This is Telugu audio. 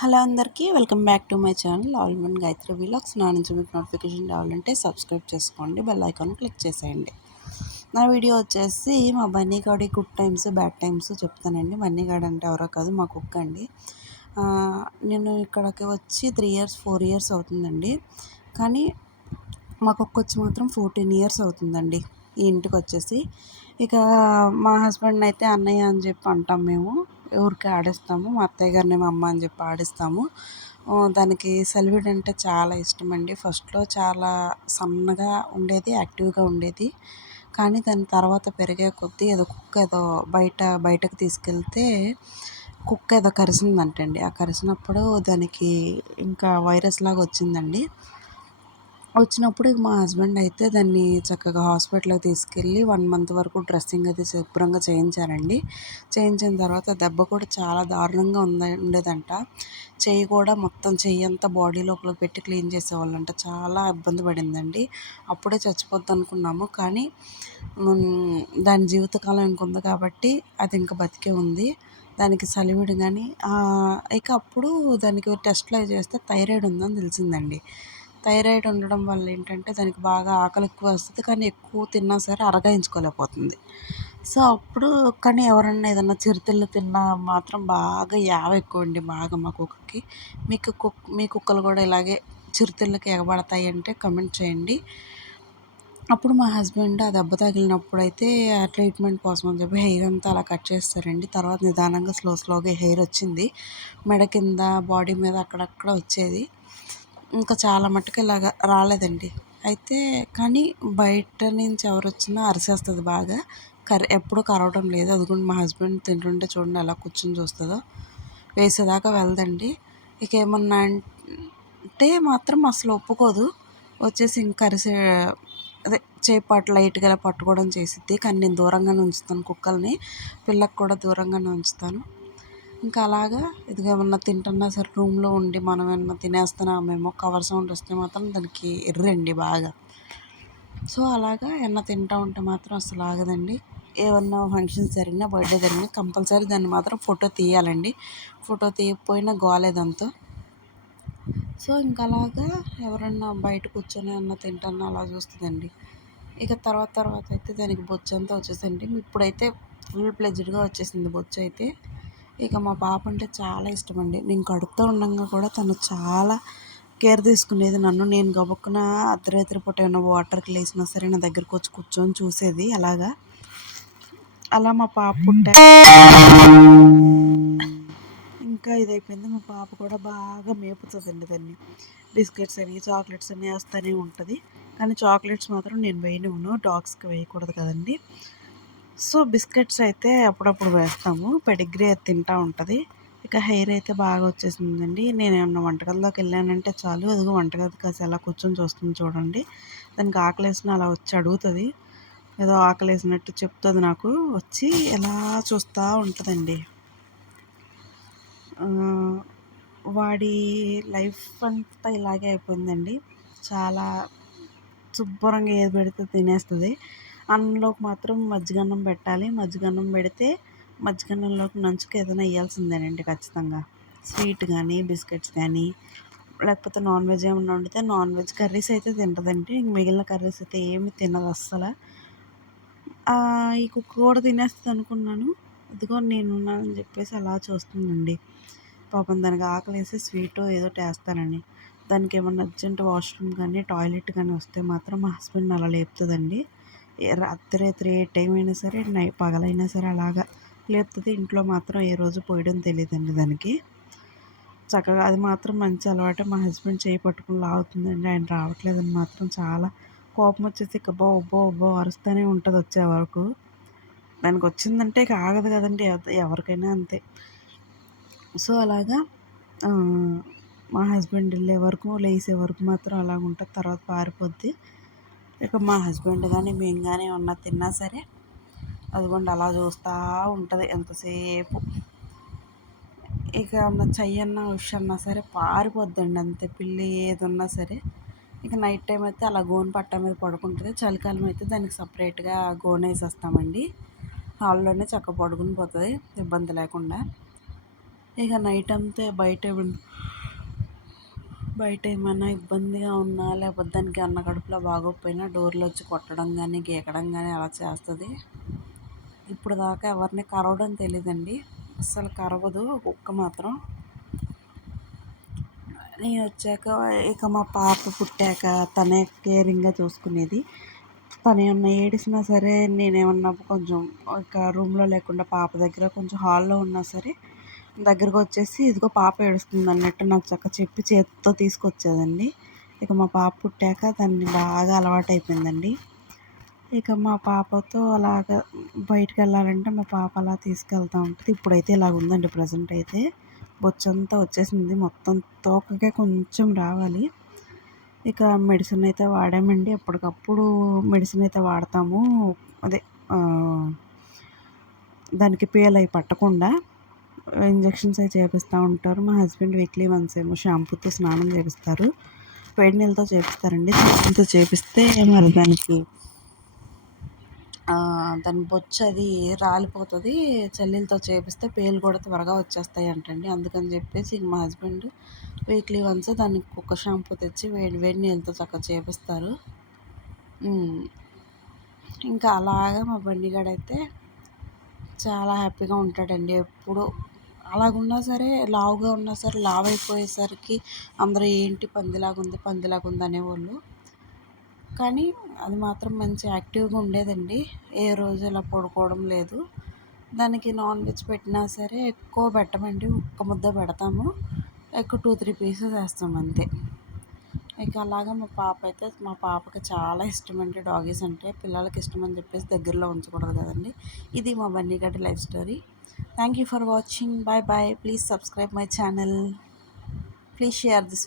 హలో అందరికీ welcome back to my channel all in one Gayatri vlogs. నా నుంచి మీకు నోటిఫికేషన్ రావాలంటే సబ్స్క్రైబ్ చేసుకోండి, బెల్ ఐకాన్ క్లిక్ చేసేయండి. నా వీడియో వచ్చేసి మా బన్నీగాడి గుడ్ టైమ్స్ బ్యాడ్ టైమ్స్ చెప్తానండి. బన్నీగాడు అంటే ఎవరో కాదు, మా కుక్క అండి. నేను ఇక్కడికి వచ్చి 3 ఇయర్స్ 4 ఇయర్స్ అవుతుందండి. కానీ మా కుక్క వచ్చి మాత్రం 14 ఇయర్స్ అవుతుందండి ఈ ఇంటికి వచ్చేసి. ఇక మా హస్బెండ్ అయితే అన్నయ్య అని చెప్పి అంటాం మేము, ఊరికే ఆడిస్తాము. మా అత్తయ్య గారిని మా అమ్మ అని చెప్పి ఆడిస్తాము. దానికి సెల్విడ్ అంటే చాలా ఇష్టం అండి. ఫస్ట్లో చాలా సన్నగా ఉండేది, యాక్టివ్గా ఉండేది. కానీ దాని తర్వాత పెరిగే కొద్దీ ఏదో కుక్క ఏదో బయటకు తీసుకెళ్తే కుక్క ఏదో కరిసిందంటండి. ఆ కరిసినప్పుడు దానికి ఇంకా వైరస్ లాగా వచ్చిందండి. వచ్చినప్పుడు మా హస్బెండ్ అయితే దాన్ని చక్కగా హాస్పిటల్కి తీసుకెళ్ళి 1 మంత్ వరకు డ్రెస్సింగ్ అది శుభ్రంగా చేయించారండి. చేయించిన తర్వాత దెబ్బ కూడా చాలా దారుణంగా ఉండేదంట. చెయ్యి కూడా మొత్తం చెయ్యి అంతా బాడీ లోపలికి పెట్టి క్లీన్ చేసేవాళ్ళంట. చాలా ఇబ్బంది పడిందండి. అప్పుడే చచ్చిపోద్ది అనుకున్నాము, కానీ దాని జీవితకాలం ఇంకొంది కాబట్టి అది ఇంకా బతికే ఉంది. దానికి సలివిడి కానీ ఇక అప్పుడు దానికి టెస్ట్లు అవి చేస్తే థైరాయిడ్ ఉందని తెలిసిందండి. థైరాయిడ్ ఉండడం వల్ల ఏంటంటే దానికి బాగా ఆకలి ఎక్కువ వస్తుంది, కానీ ఎక్కువ తిన్నా సరే అరగాయించుకోలేకపోతుంది. సో అప్పుడు కానీ ఎవరన్నా ఏదన్నా చిరుతిళ్ళు తిన్నా మాత్రం బాగా యావ ఎక్కువ అండి, బాగా మా కుక్కకి. మీ కుక్కలు కూడా ఇలాగే చిరుతిళ్ళకి ఎగబడతాయి అంటే కమెంట్ చేయండి. అప్పుడు మా హస్బెండ్ ఆ దెబ్బ తగిలినప్పుడు అయితే ఆ ట్రీట్మెంట్ కోసం అని చెప్పి హెయిర్ అంతా అలా కట్ చేస్తారండి. తర్వాత నిదానంగా స్లోగా హెయిర్ వచ్చింది. మెడ కింద, బాడీ మీద అక్కడక్కడ వచ్చేది. ఇంకా చాలా మట్టుకు ఇలాగ రాలేదండి. అయితే కానీ బయట నుంచి ఎవరు వచ్చినా అరిసేస్తుంది బాగా. ఎప్పుడూ కరవడం లేదు. అదిగోండి మా హస్బెండ్ తింటుంటే చూడండి ఎలా కూర్చొని చూస్తుందో. వేసేదాకా వెళ్దండి. ఇక ఏమన్నా అంటే మాత్రం అసలు ఒప్పుకోదు. వచ్చేసి ఇంక అదే చేపట్టు లైట్గా ఇలా పట్టుకోవడం చేసిద్ది. కానీ నేను దూరంగానే ఉంచుతాను కుక్కల్ని. పిల్లకు కూడా దూరంగానే ఉంచుతాను. ఇంకా అలాగా ఇదిగో ఏమన్నా తింటున్నా సరే రూమ్లో ఉండి మనం ఏమన్నా తినేస్తున్నామేమో కవర్ సౌండ్ వస్తే మాత్రం దానికి ఎర్రండి బాగా. సో అలాగా ఏమన్నా తింటూ ఉంటే మాత్రం అసలు ఆగదండి. ఏమన్నా ఫంక్షన్ జరిగినా, బర్త్డే జరిగినా కంపల్సరీ దాన్ని మాత్రం ఫోటో తీయాలండి. ఫోటో తీయకపోయినా గోలే దాంతో. సో ఇంకా అలాగా ఎవరన్నా బయట కూర్చొని అన్న తింటున్నా అలా చూస్తుందండి. ఇక తర్వాత అయితే దానికి బొచ్చు అంతా వచ్చేసింది. ఇప్పుడైతే ఫుల్ ప్లెజ్డ్గా వచ్చేసింది బొచ్చు అయితే. ఇక మా పాప అంటే చాలా ఇష్టం అండి. నేను కడుపుతో ఉండగా కూడా తను చాలా కేర్ తీసుకునేది నన్ను. నేను గబుక్కున అర్ధరాత్రి పూట ఏమైనా వాటర్కి లేసినా సరే నా దగ్గరకు వచ్చి కూర్చొని చూసేది. అలా మా పాప ఇంకా ఇదైపోయింది. మా పాప కూడా బాగా మేపుతుందండి దాన్ని. బిస్కెట్స్ అని, చాక్లెట్స్ అని వేస్తూనే ఉంటుంది. కానీ చాక్లెట్స్ మాత్రం నేను వేయనివ్వను, డాగ్స్కి వేయకూడదు కదండి. సో బిస్కెట్స్ అయితే అప్పుడప్పుడు వేస్తాము. పెడిగ్రీ అది తింటూ ఉంటుంది. ఇక హెయిర్ అయితే బాగా వచ్చేసిందండి. నేను ఏమన్నా వంటగదిలోకి వెళ్ళానంటే చాలు, అదిగో వంటగది కాసి ఎలా కూర్చొని చూస్తుంది చూడండి. దానికి ఆకలేసిన అలా వచ్చి అడుగుతుంది. ఏదో ఆకలేసినట్టు చెప్తుంది నాకు. వచ్చి ఎలా చూస్తూ ఉంటుందండి. వాడి లైఫ్ అంతా ఇలాగే అయిపోయిందండి. చాలా శుభ్రంగా ఏది పెడితే తినేస్తుంది. అన్నంలోకి మాత్రం మజ్జిగన్నం పెట్టాలి. మజ్జిగన్నం పెడితే మజ్జిగన్నంలోకి నంచుకు ఏదైనా వేయాల్సిందేనండి ఖచ్చితంగా. స్వీట్ కానీ, బిస్కెట్స్ కానీ, లేకపోతే నాన్ వెజ్ ఏమన్నా వండితే నాన్ వెజ్ కర్రీస్ అయితే తింటుందండి. మిగిలిన కర్రీస్ అయితే ఏమి తినదు అస్సలు. ఈ కుక్క కూడా తినేస్తుంది అనుకున్నాను. ఇదిగో నేనున్నానని చెప్పేసి అలా చూస్తుందండి. పాపం దానికి ఆకలేసి స్వీటో ఏదో వేస్తానని. దానికి ఏమన్నా అర్జెంట్ వాష్రూమ్ కానీ, టాయిలెట్ కానీ వస్తే మాత్రం మా హస్బెండ్ అలా లేపుతుందండి. రాత్రి ఏ టైం అయినా సరే, పగలైనా సరే అలాగా లేపుతుంది. ఇంట్లో మాత్రం ఏ రోజు పోయడం తెలియదండి దానికి. చక్కగా అది మాత్రం మంచి అలవాటే. మా హస్బెండ్ చేయి పట్టుకుని లాగుతుందండి. ఆయన రావట్లేదని మాత్రం చాలా కోపం వచ్చేసి ఇక బో అరుస్తూనే ఉంటుంది వచ్చే వరకు. దానికి వచ్చిందంటే ఇక ఆగదు కదండి, ఎవరికైనా అంతే. సో అలాగా మా హస్బెండ్ వెళ్ళే వరకు, లేసే వరకు మాత్రం అలాగ ఉంటుంది. తర్వాత పారిపోద్ది. ఇక మా హస్బెండ్ కానీ మేము కానీ ఏమన్నా తిన్నా సరే అదిగోండి అలా చూస్తూ ఉంటుంది ఎంతసేపు. ఇక చెయ్యన్నా ఉష్ అన్నా సరే పారిపోద్దండి అంతే. పిల్లి ఏది ఉన్నా సరే. ఇక నైట్ టైం అయితే అలా గోను పట్ట మీద పడుకుంటుంది. చలికాలం అయితే దానికి సపరేట్గా గోను వేసేస్తామండి. హాల్లోనే చక్కగా పడుకుని పోతుంది ఇబ్బంది లేకుండా. ఇక నైట్ అంతా బయట ఏమైనా ఇబ్బందిగా ఉన్నా లేకపోతే దానికి అన్న కడుపులో బాగోకపోయినా డోర్లు వచ్చి కొట్టడం కానీ గీకడం కానీ అలా చేస్తుంది. ఇప్పుడు దాకా ఎవరిని కరవడం తెలియదండి, అస్సలు కరవదు కుక్క మాత్రం. నేను వచ్చాక ఇక మా పాప పుట్టాక తనే కేరింగ్గా చూసుకునేది. తను ఏమన్నా ఏడిసినా సరే, నేనేమన్నా కొంచెం ఒక రూమ్లో లేకుండా పాప దగ్గర కొంచెం హాల్లో ఉన్నా సరే దగ్గరకు వచ్చేసి ఇదిగో పాప ఏడుస్తుంది అన్నట్టు నాకు చెప్పి చేతితో తీసుకొచ్చేదండి. ఇక మా పాప పుట్టాక దాన్ని బాగా అలవాటైపోయిందండి. ఇక మా పాపతో అలాగ బయటికి వెళ్ళాలంటే మా పాప అలా తీసుకెళ్తూ ఉంటుంది. ఇప్పుడైతే ఇలాగ ఉందండి, ప్రజెంట్ అయితే బొచ్చంతా వచ్చేసింది, మొత్తం తోకకే కొంచెం రావాలి. ఇక మెడిసిన్ అయితే వాడామండి, ఎప్పటికప్పుడు మెడిసిన్ అయితే వాడతాము. అదే దానికి పేలు అవి పట్టకుండా ఇంజెక్షన్స్ అవి చేపిస్తూ ఉంటారు. మా హస్బెండ్ వీక్లీ వన్స్ ఏమో షాంపూతో స్నానం చేపిస్తారు, వేడి నీళ్ళతో చేపిస్తారండి. స్నానంతో చేపిస్తే మరి దాని బొచ్చు అది రాలిపోతుంది, చల్లీలతో చేపిస్తే పేలు కూడా త్వరగా వచ్చేస్తాయి అంటండి. అందుకని చెప్పేసి ఇంక మా హస్బెండ్ వీక్లీ వన్స్ దానికి కుక్క షాంపూ తెచ్చి వేడి వేడి నీళ్ళతో చక్కగా చేపిస్తారు. ఇంకా అలాగా మా బండిగాడైతే చాలా హ్యాపీగా ఉంటాడండి ఎప్పుడు. అలాగున్నా సరే, లావుగా ఉన్నా సరే, లావు అయిపోయేసరికి అందరూ ఏంటి పందిలాగా ఉంది అనేవాళ్ళు. కానీ అది మాత్రం మంచి యాక్టివ్గా ఉండేదండి, ఏ రోజు ఇలా పడుకోవడం లేదు. దానికి నాన్ వెజ్ పెట్టినా సరే ఎక్కువ పెట్టమండి, ఒక్క ముద్ద పెడతాము, ఎక్కువ 2-3 పీసెస్ వేస్తాం అంతే. ఇక అలాగా మా పాపకి చాలా ఇష్టం అండి డాగీస్ అంటే. పిల్లలకి ఇష్టం అని చెప్పేసి దగ్గరలో ఉంచకూడదు కదండి. ఇది మా బన్నీగడ్డి life story. Thank you for watching. Bye bye. Please subscribe my channel. Please share this